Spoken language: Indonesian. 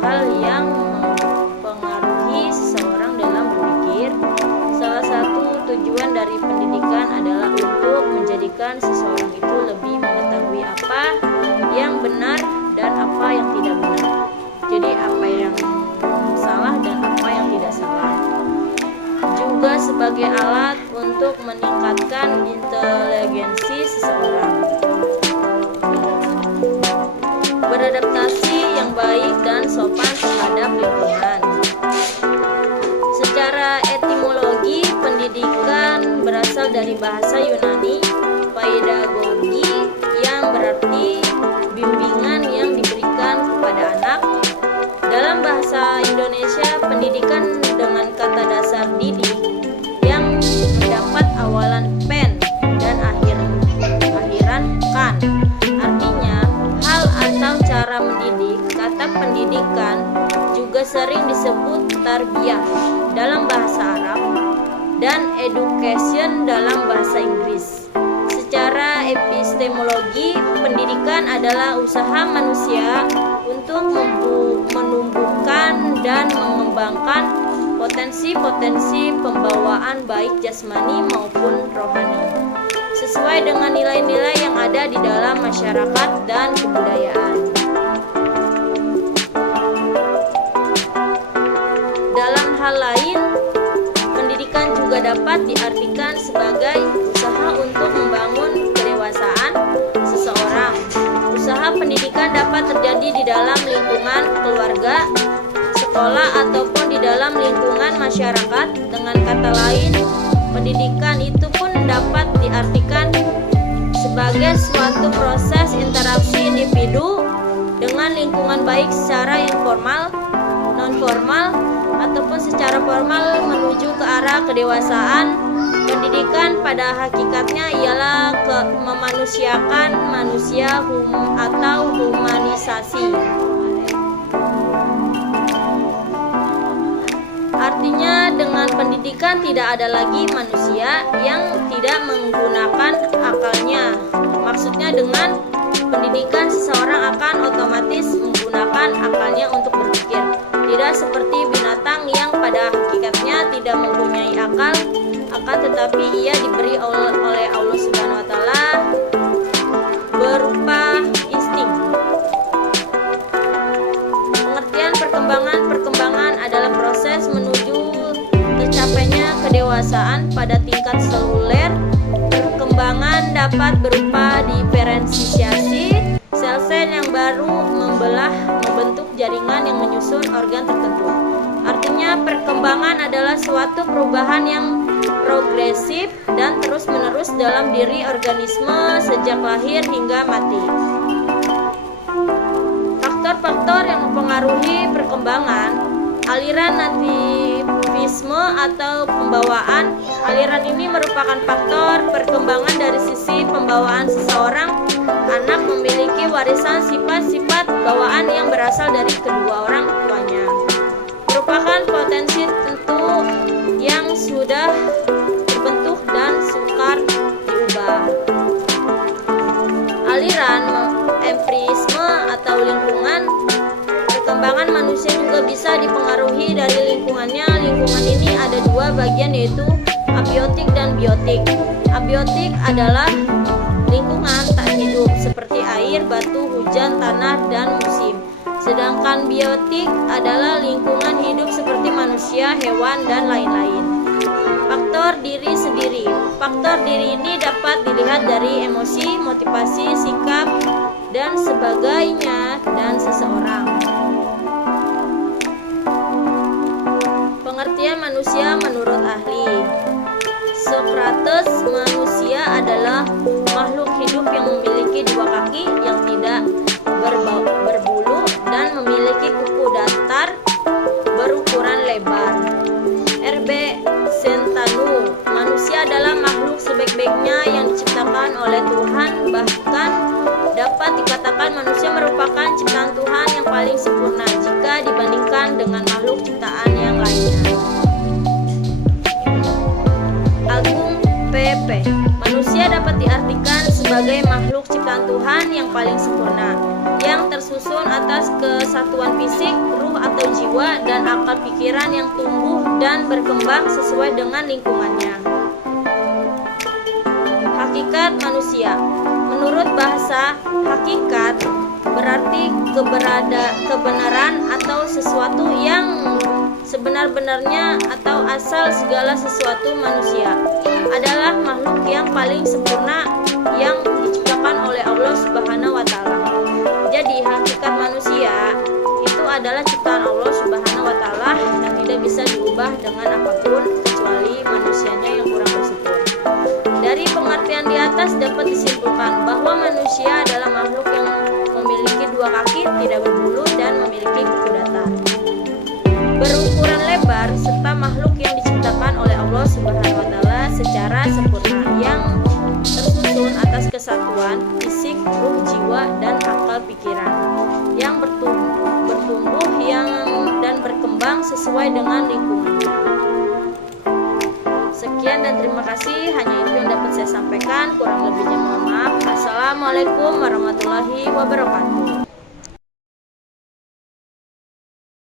hal yang mempengaruhi seseorang dalam berpikir. Salah satu tujuan dari pendidikan adalah untuk menjadikan seseorang itu lebih mengetahui apa yang benar dan apa yang tidak benar. Jadi apa yang salah dan apa yang tidak salah. Juga sebagai alat untuk meningkatkan inteligensi seseorang, beradaptasi yang baik dan sopan terhadap lingkungan. Secara etimologi, pendidikan berasal dari bahasa Yunani pedagogi yang berarti bimbingan yang diberikan kepada anak. Dalam bahasa Indonesia, pendidikan dengan kata dasar didik yang mendapat awalan pen dan akhiran kan. Artinya, hal atau cara mendidik. Kata pendidikan juga sering disebut tarbiyah dalam bahasa Arab dan education dalam bahasa Inggris. Secara epistemologi, pendidikan adalah usaha manusia untuk menumbuhkan dan mengembangkan potensi-potensi pembawaan baik jasmani maupun rohani sesuai dengan nilai-nilai yang ada di dalam masyarakat dan kebudayaan. Dalam hal lain, pendidikan juga dapat diartikan sebagai usaha untuk membangun kedewasaan seseorang. Usaha pendidikan dapat terjadi di dalam lingkungan keluarga, sekolah, ataupun di dalam lingkungan masyarakat. Dengan kata lain, pendidikan itu pun dapat diartikan sebagai suatu proses interaksi individu dengan lingkungan baik secara informal, non-formal, ataupun secara formal menuju ke arah kedewasaan. Pendidikan pada hakikatnya ialah memanusiakan manusia atau humanisasi. Artinya dengan pendidikan tidak ada lagi manusia yang tidak menggunakan akalnya. Maksudnya dengan pendidikan seseorang akan otomatis menggunakan akalnya untuk berpikir. Tidak seperti binatang yang pada hakikatnya tidak mempunyai akal, akan tetapi ia diberi oleh Allah Subhanahu wa taala berupa insting. Pengertian perkembangan adalah proses menuju tercapainya kedewasaan pada tingkat seluler. Perkembangan dapat berupa diferensiasi sel-sel yang baru membentuk jaringan yang menyusun organ tertentu. Artinya perkembangan adalah suatu perubahan yang progresif dan terus-menerus dalam diri organisme sejak lahir hingga mati. Faktor-faktor yang mempengaruhi perkembangan: aliran nativisme atau pembawaan. Aliran ini merupakan faktor perkembangan dari sisi pembawaan seseorang. Anak memiliki warisan sifat-sifat bawaan yang berasal dari kedua orang tuanya. Merupakan potensi tentu yang sudah terbentuk dan sukar diubah. Aliran empirisme atau lingkungan. Perkembangan manusia juga bisa dipengaruhi dari lingkungannya. Lingkungan ini ada dua bagian, yaitu abiotik dan biotik. Abiotik adalah lingkungan tak hidup seperti air, batu, hujan, tanah, dan musim. Sedangkan biotik adalah lingkungan hidup seperti manusia, hewan, dan lain-lain. Faktor diri sendiri. Faktor diri ini dapat dilihat dari emosi, motivasi, sikap, dan sebagainya dan seseorang. Pengertian manusia menurut ahli Socrates, manusia adalah makhluk hidup yang memiliki dua kaki yang tidak berbulu dan memiliki kuku datar berukuran lebar. R.B. Sentanu, manusia adalah makhluk sebaik-baiknya yang diciptakan oleh Tuhan. Bahkan dapat dikatakan manusia merupakan ciptaan Tuhan yang paling sempurna jika dibandingkan dengan makhluk ciptaan yang lainnya. Agung P.P. Manusia dapat diartikan sebagai makhluk ciptaan Tuhan yang paling sempurna, yang tersusun atas kesatuan fisik, ruh, jiwa dan akal pikiran yang tumbuh dan berkembang sesuai dengan lingkungannya. Hakikat manusia. Menurut bahasa, hakikat berarti kebenaran atau sesuatu yang sebenar-benarnya atau asal segala sesuatu. Manusia adalah makhluk yang paling sempurna yang diciptakan oleh Allah Subhanahu wa taala. Jadi hakikat manusia itu adalah ciptaan Allah Subhanahu wa taala yang tidak bisa diubah dengan apapun kecuali manusianya yang kurang bersyukur. Dari pengertian di atas dapat disimpulkan bahwa manusia adalah makhluk yang memiliki dua kaki, tidak berbulu, dan memiliki kuku datar, berukuran lebar, serta makhluk yang diciptakan oleh Allah Subhanahu wa taala secara sempurna yang tersusun atas kesatuan fisik, ruh, jiwa, dan akal pikiran yang bertumbuh dan berkembang sesuai dengan lingkungannya. Sekian dan terima kasih, hanya itu yang dapat saya sampaikan, kurang lebihnya mohon maaf. Assalamualaikum warahmatullahi wabarakatuh.